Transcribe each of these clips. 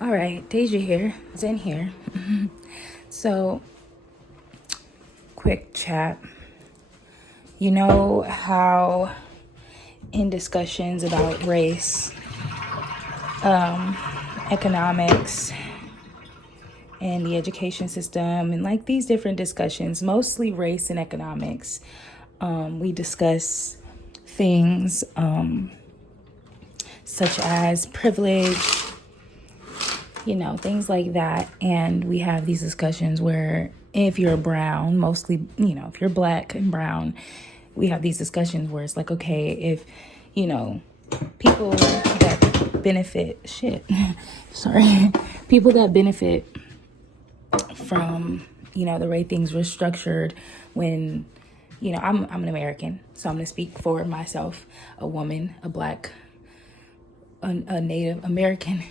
All right, Deja here, Zen here. So, quick chat. You know how in discussions about race, economics, and the education system, and like these different discussions, mostly race and economics, we discuss things such as privilege, things like that. And we have these discussions where if you're brown, mostly, if you're black and brown, we have these discussions where it's like, okay, if, people that benefit, sorry, people that benefit from, the way things were structured when, I'm an American, so I'm going to speak for myself, a woman, a black, a Native American,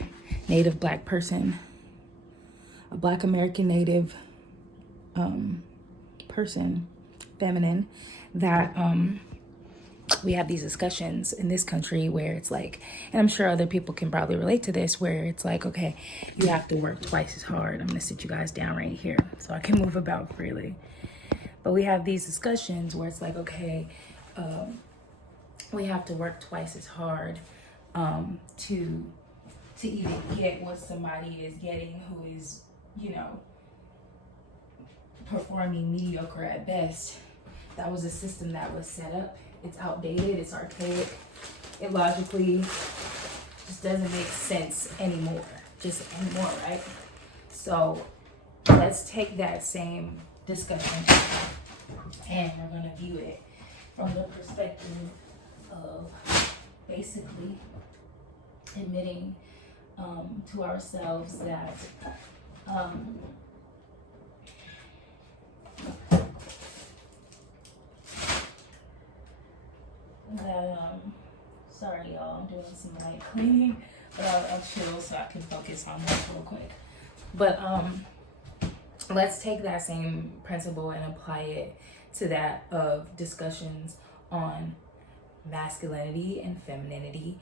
Native black person, a black American Native person, feminine, that we have these discussions in this country where it's like, and I'm sure other people can probably relate to this, where it's like, okay, you have to work twice as hard. I'm going to sit you guys down right here so I can move about freely. But we have these discussions where it's like, okay, we have to work twice as hard to even get what somebody is getting who is, performing mediocre at best. That was a system that was set up. It's outdated, it's archaic, it logically just doesn't make sense anymore, right? So let's take that same discussion and we're gonna view it from the perspective of basically admitting to ourselves that sorry y'all, I'm doing some light cleaning, but I'll chill so I can focus on this real quick. But let's take that same principle and apply it to that of discussions on masculinity and femininity.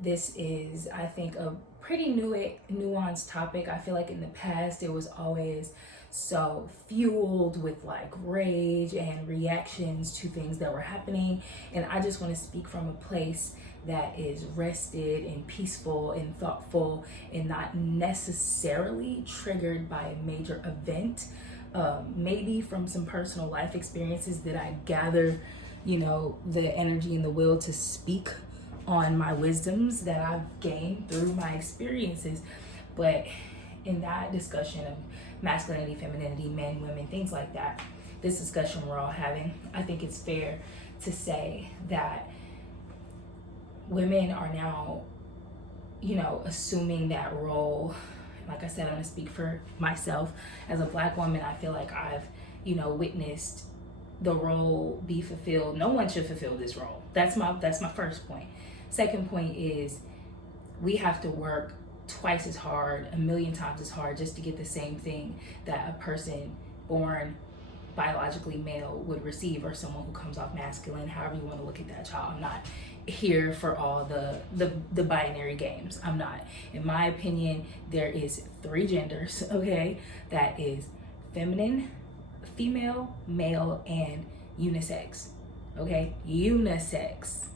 This is, I think, a pretty nuanced topic. I feel like in the past it was always so fueled with like rage and reactions to things that were happening. And I just want to speak from a place that is rested and peaceful and thoughtful and not necessarily triggered by a major event. Maybe from some personal life experiences that I gather, the energy and the will to speak on my wisdoms that I've gained through my experiences. But in that discussion of masculinity, femininity, men, women, things like that, this discussion we're all having, I think it's fair to say that women are now, assuming that role. Like I said, I'm gonna speak for myself. As a black woman, I feel like I've, witnessed the role be fulfilled. No one should fulfill this role. That's my first point. Second point is we have to work twice as hard, a million times as hard, just to get the same thing that a person born biologically male would receive, or someone who comes off masculine, however you want to look at that child. I'm not here for all the binary games. I'm not. In my opinion, there is 3 genders, okay? That is feminine, female, male, and unisex, okay? Unisex,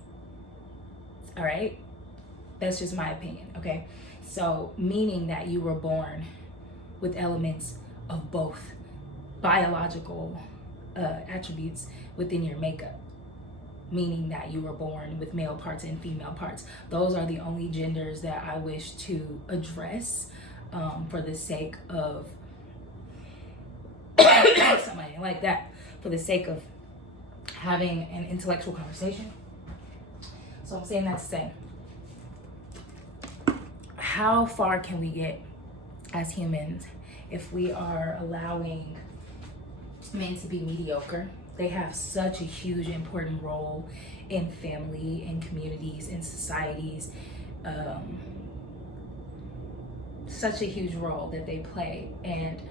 all right? That's just my opinion, okay? So meaning that you were born with elements of both biological attributes within your makeup, meaning that you were born with male parts and female parts. Those are the only genders that I wish to address for the sake of somebody like that, for the sake of having an intellectual conversation. So I'm saying that to say, how far can we get as humans if we are allowing men to be mediocre? They have such a huge important role in family, in communities, in societies, such a huge role that they play. And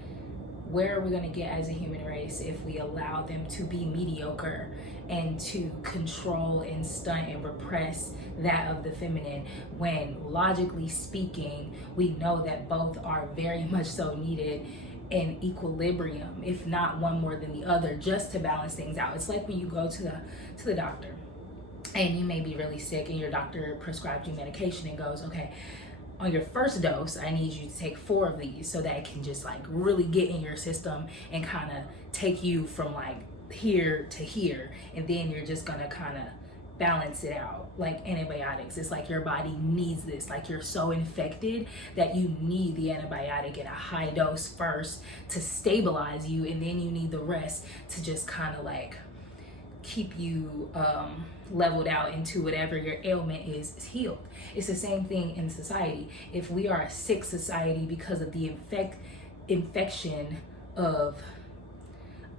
where are we going to get as a human race if we allow them to be mediocre and to control and stunt and repress that of the feminine, when logically speaking we know that both are very much so needed in equilibrium, if not one more than the other, just to balance things out. It's like when you go to the doctor and you may be really sick and your doctor prescribed you medication and goes, okay, on your first dose, I need you to take 4 of these so that it can just like really get in your system and kind of take you from like here to here. And then you're just gonna kind of balance it out like antibiotics. It's like your body needs this. Like you're so infected that you need the antibiotic at a high dose first to stabilize you. And then you need the rest to just kind of like keep you leveled out into whatever your ailment is healed. It's the same thing in society. If we are a sick society because of the infection of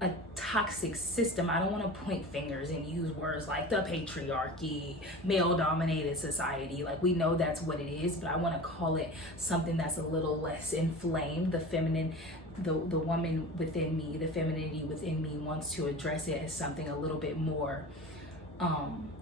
a toxic system, I don't want to point fingers and use words like the patriarchy, male-dominated society. Like, we know that's what it is, but I want to call it something that's a little less inflamed. The feminine, the woman within me, the femininity within me wants to address it as something a little bit more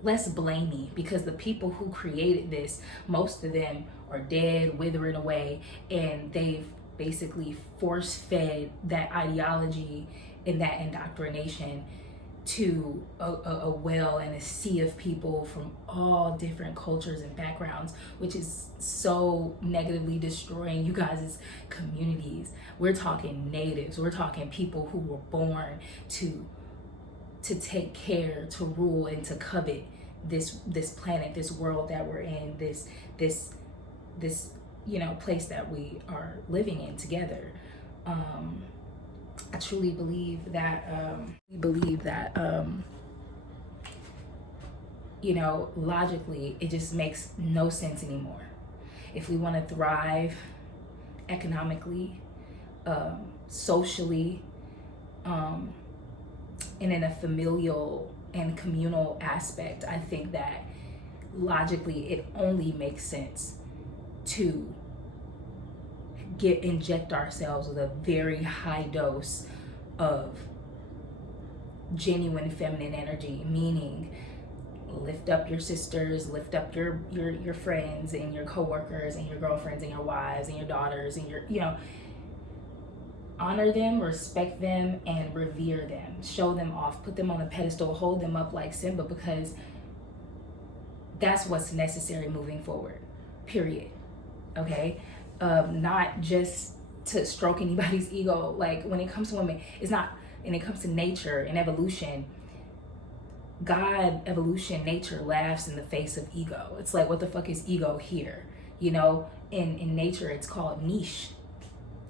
less blamey, because the people who created this, most of them are dead, withering away, and they've basically force-fed that ideology and that indoctrination to a well and a sea of people from all different cultures and backgrounds, which is so negatively destroying you guys' communities. We're talking natives, we're talking people who were born to take care, to rule, and to covet this planet, this world that we're in, this place that we are living in together. I truly believe that logically it just makes no sense anymore. If we want to thrive economically, socially, and in a familial and communal aspect, I think that logically it only makes sense to inject ourselves with a very high dose of genuine feminine energy, meaning lift up your sisters, lift up your friends and your coworkers and your girlfriends and your wives and your daughters and your honor them, respect them, and revere them. Show them off, put them on a pedestal, hold them up like Simba, because that's what's necessary moving forward, period. Okay? Not just to stroke anybody's ego. Like, when it comes to women, it's not, and it comes to nature and evolution, God, evolution, nature laughs in the face of ego. It's like, what the fuck is ego here? In nature, it's called niche.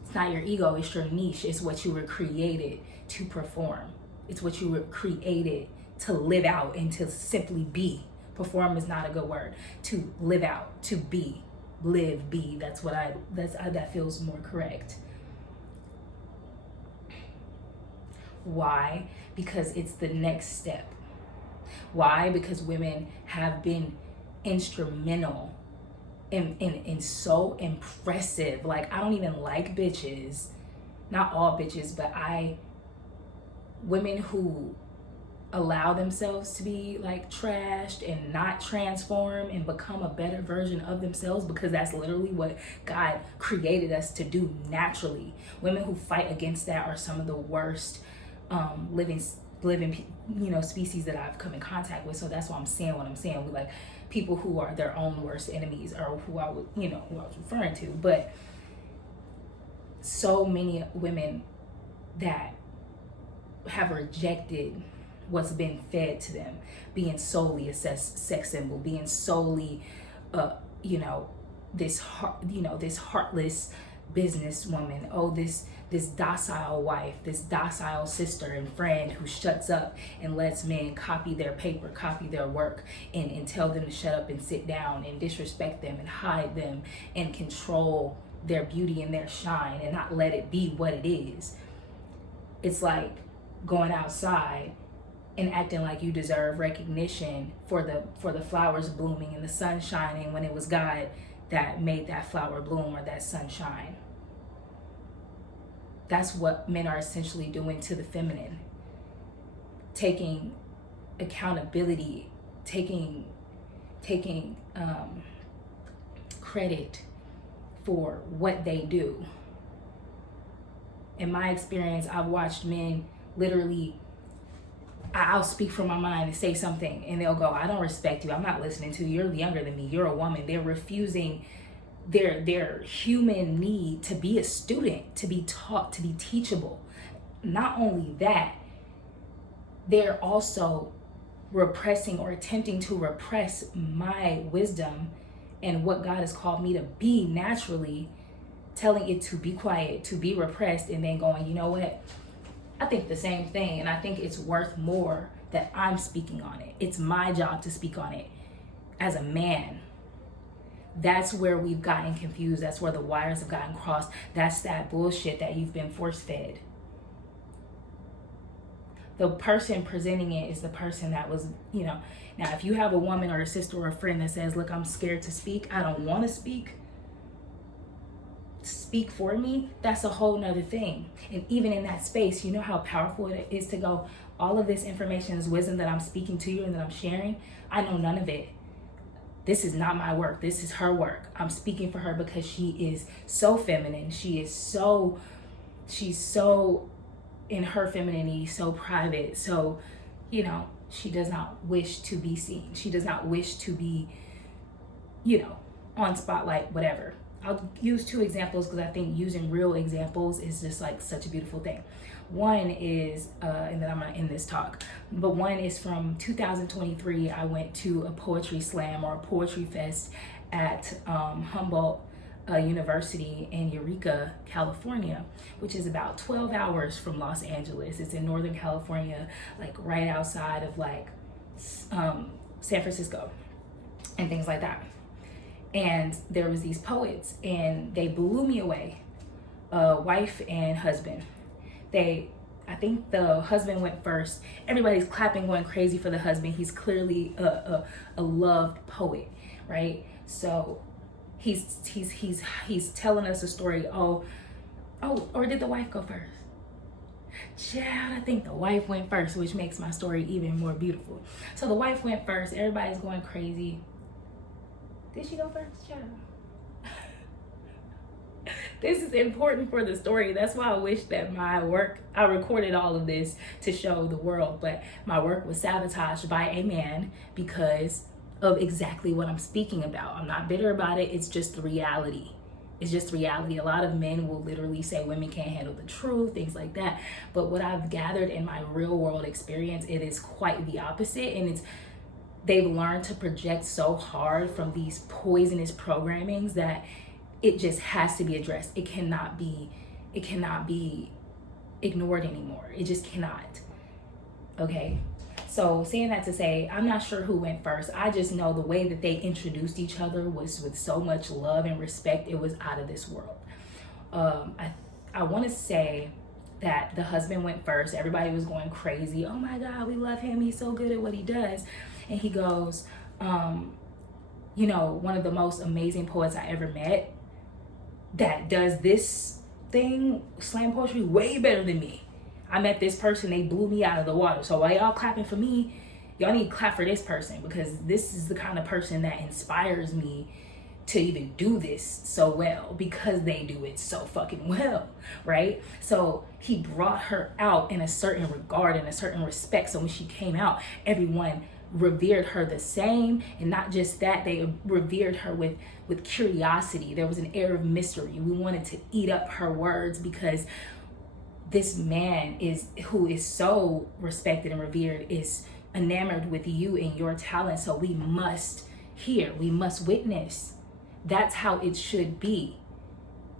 It's not your ego, it's your niche. It's what you were created to perform. It's what you were created to live out and to simply be. Perform is not a good word. To live out, to be, live, be. That feels more correct. Why? Because it's the next step. Why? Because women have been instrumental and so impressive. Like, I don't even like bitches, not all bitches, but women who allow themselves to be like trashed and not transform and become a better version of themselves, because that's literally what God created us to do naturally. Women who fight against that are some of the worst living species that I've come in contact with. So that's why I'm saying what I'm saying. We like people who are their own worst enemies, or who I was referring to. But so many women that have rejected what's been fed to them, being solely a sex symbol, being solely this heartless businesswoman, this docile wife, this docile sister and friend who shuts up and lets men copy their paper, copy their work, and tell them to shut up and sit down, and disrespect them and hide them and control their beauty and their shine and not let it be what it is. It's like going outside and acting like you deserve recognition for the flowers blooming and the sun shining, when it was God that made that flower bloom or that sunshine. That's what men are essentially doing to the feminine. Taking accountability, taking credit for what they do. In my experience, I've watched men literally, I'll speak from my mind and say something and they'll go, I don't respect you, I'm not listening to you, you're younger than me, you're a woman. They're refusing their human need to be a student, to be taught, to be teachable. Not only that, they're also repressing or attempting to repress my wisdom and what God has called me to be naturally, telling it to be quiet, to be repressed, and then going, you know what? I think the same thing, and I think it's worth more that I'm speaking on it. It's my job to speak on it as a man. That's where we've gotten confused. That's where the wires have gotten crossed. That's that bullshit that you've been force-fed. The person presenting it is the person that was, now if you have a woman or a sister or a friend that says, look, I'm scared to speak, I don't want to speak for me, that's a whole nother thing. And even in that space, you know how powerful it is to go, all of this information is wisdom that I'm speaking to you and that I'm sharing. I know none of it. This is not my work. This is her work. I'm speaking for her because she is so feminine. She's so in her femininity, so private. So, she does not wish to be seen. She does not wish to be, on spotlight, whatever. I'll use two examples because I think using real examples is just like such a beautiful thing. One is, and then I'm gonna end this talk, but one is from 2023. I went to a poetry slam or a poetry fest at Humboldt University in Eureka, California, which is about 12 hours from Los Angeles. It's in Northern California, like right outside of like San Francisco and things like that. And there was these poets and they blew me away, wife and husband. I think the husband went first. Everybody's clapping, going crazy for the husband. He's clearly a loved poet, right? So he's telling us a story. Oh, or did the wife go first? Child, I think the wife went first, which makes my story even more beautiful. So the wife went first. Everybody's going crazy. Did she go first, child? This is important for the story. That's why I wish that my work, I recorded all of this to show the world, but my work was sabotaged by a man because of exactly what I'm speaking about. I'm not bitter about it. It's just the reality. It's just reality. A lot of men will literally say women can't handle the truth, things like that. But what I've gathered in my real world experience, it is quite the opposite. And they've learned to project so hard from these poisonous programmings that it just has to be addressed. It cannot be ignored anymore. It just cannot. Okay. So saying that to say, I'm not sure who went first. I just know the way that they introduced each other was with so much love and respect. It was out of this world. I want to say that the husband went first. Everybody was going crazy. Oh my God, we love him. He's so good at what he does. And he goes, one of the most amazing poets I ever met that does this thing, slam poetry, way better than me. I met this person, they blew me out of the water. So while y'all clapping for me, y'all need to clap for this person, because this is the kind of person that inspires me to even do this so well, because they do it so fucking well, right? So he brought her out in a certain regard, in a certain respect. So when she came out, everyone revered her the same. And not just that, they revered her with curiosity. There was an air of mystery. We wanted to eat up her words, because this man who is so respected and revered is enamored with you and your talent. So we must hear, we must witness. That's how it should be.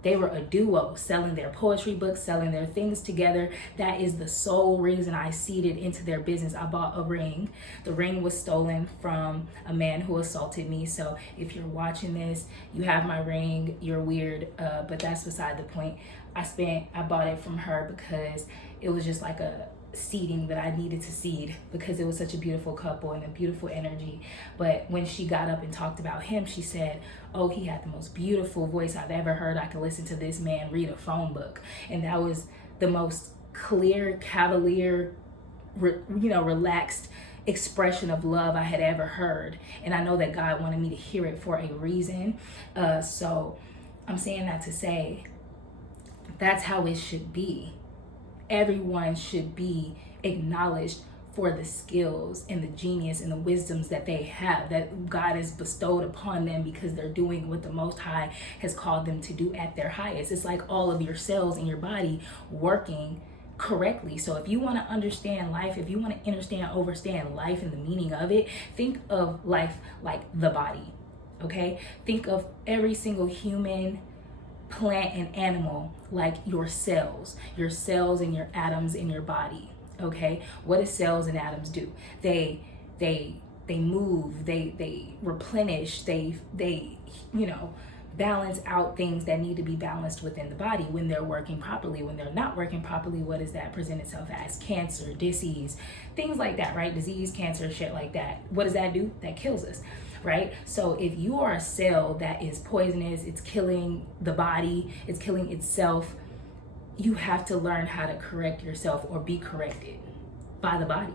They were a duo, selling their poetry books, selling their things together. That is the sole reason I seeded into their business. I bought a ring. The ring was stolen from a man who assaulted me. So if you're watching this, you have my ring, you're weird, but that's beside the point. I bought it from her because it was just like a seeding that I needed to seed, because it was such a beautiful couple and a beautiful energy. But when she got up and talked about him, she said, oh, he had the most beautiful voice I've ever heard. I could listen to this man read a phone book. And that was the most clear, cavalier, relaxed expression of love I had ever heard. And I know that God wanted me to hear it for a reason. So I'm saying that to say that's how it should be. Everyone should be acknowledged for the skills and the genius and the wisdoms that they have, that God has bestowed upon them, because they're doing what the Most High has called them to do at their highest. It's like all of your cells in your body working correctly. So if you want to understand life, if you want to understand life and the meaning of it, think of life like the body, okay? Think of every single human, plant, and animal like your cells and your atoms in your body. Okay, what do cells and atoms do? They move, they replenish, they balance out things that need to be balanced within the body when they're working properly. When they're not working properly, what does that present itself as? Cancer, disease, things like that, right? Disease, cancer, shit like that. What does that do? That kills us, right? So if you are a cell that is poisonous, it's killing the body, it's killing itself, you have to learn how to correct yourself or be corrected by the body.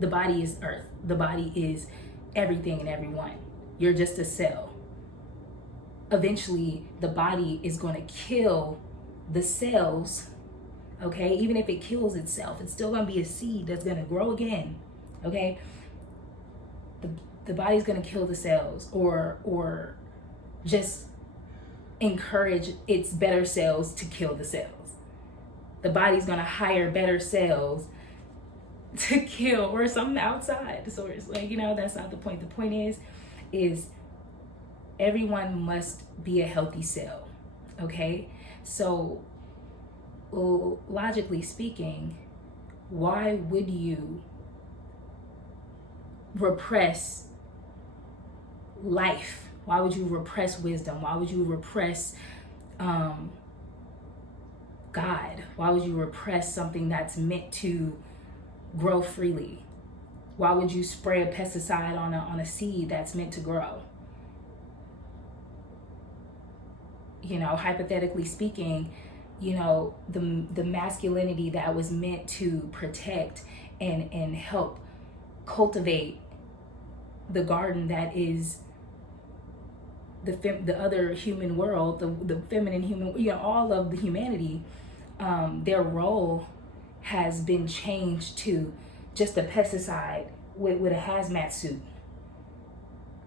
The body is earth. The body is everything and everyone. You're just a cell. Eventually, the body is going to kill the cells, okay? Even if it kills itself, it's still going to be a seed that's going to grow again, okay? The body's going to kill the cells, or just encourage its better cells to kill the cells. The body's going to hire better cells to kill, or something outside. So it's like, that's not the point. The point is everyone must be a healthy cell, okay? So logically speaking, why would you repress life? Why would you repress wisdom? Why would you repress God? Why would you repress something that's meant to grow freely? Why would you spray a pesticide on a seed that's meant to grow? Hypothetically speaking, the masculinity that was meant to protect and help cultivate the garden that is the other human world, the feminine human, all of the humanity, their role has been changed to just a pesticide with a hazmat suit,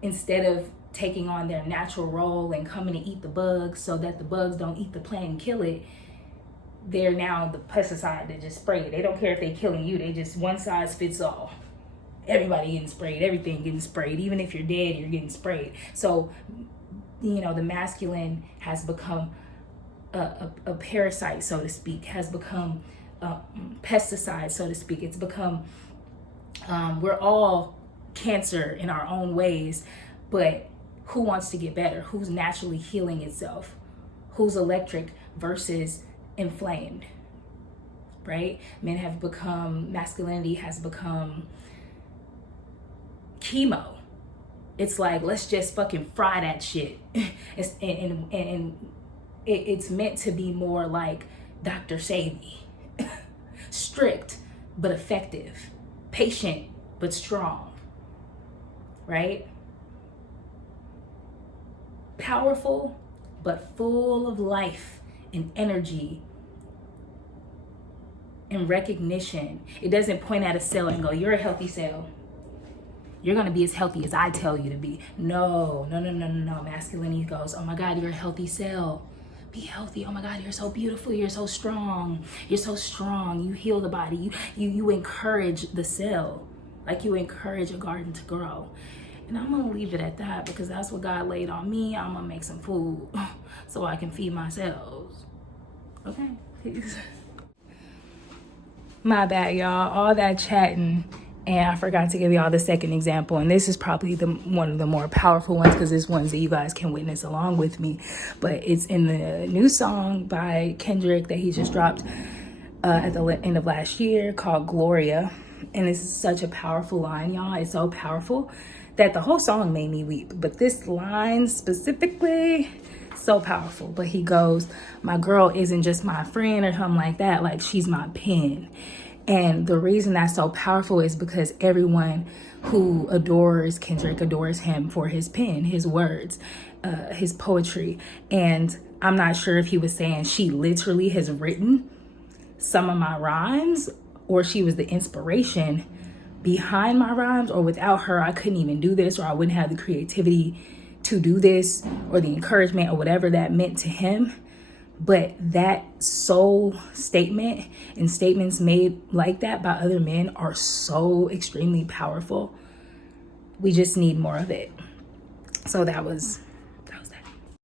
instead of taking on their natural role and coming to eat the bugs so that the bugs don't eat the plant and kill it. They're now the pesticide that just spray it. They don't care if they're killing you. They just one size fits all. Everybody getting sprayed, everything getting sprayed. Even if you're dead, you're getting sprayed. So, the masculine has become a parasite, so to speak, has become a pesticide, so to speak. It's become, we're all cancer in our own ways, but who wants to get better? Who's naturally healing itself? Who's electric versus inflamed, right? Masculinity has become chemo. It's like, let's just fucking fry that shit. It's meant to be more like Dr. Savy. Strict, but effective. Patient, but strong, right? Powerful, but full of life and energy and recognition. It doesn't point at a cell and go, you're a healthy cell. You're going to be as healthy as I tell you to be. No. Masculinity goes, oh my God, you're a healthy cell. Be healthy. Oh my God, you're so beautiful. You're so strong. You're so strong. You heal the body. You encourage the cell, like you encourage a garden to grow. And I'm going to leave it at that, because that's what God laid on me. I'm going to make some food so I can feed my cells. Okay, peace. My bad, y'all. All that chatting, and I forgot to give y'all the second example. And this is probably one of the more powerful ones, because it's ones that you guys can witness along with me. But it's in the new song by Kendrick that he just dropped. at the end of last year called Gloria. And it's such a powerful line, y'all. It's so powerful that the whole song made me weep. But this line specifically, so powerful. But he goes, my girl isn't just my friend or something like that. Like, she's my pen. And the reason that's so powerful is because everyone who adores Kendrick adores him for his pen, his words, his poetry. And I'm not sure if he was saying she literally has written some of my rhymes, or she was the inspiration behind my rhymes, or without her, I couldn't even do this, or I wouldn't have the creativity to do this, or the encouragement, or whatever that meant to him. But that soul statement and statements made like that by other men are so extremely powerful. We just need more of it. So that was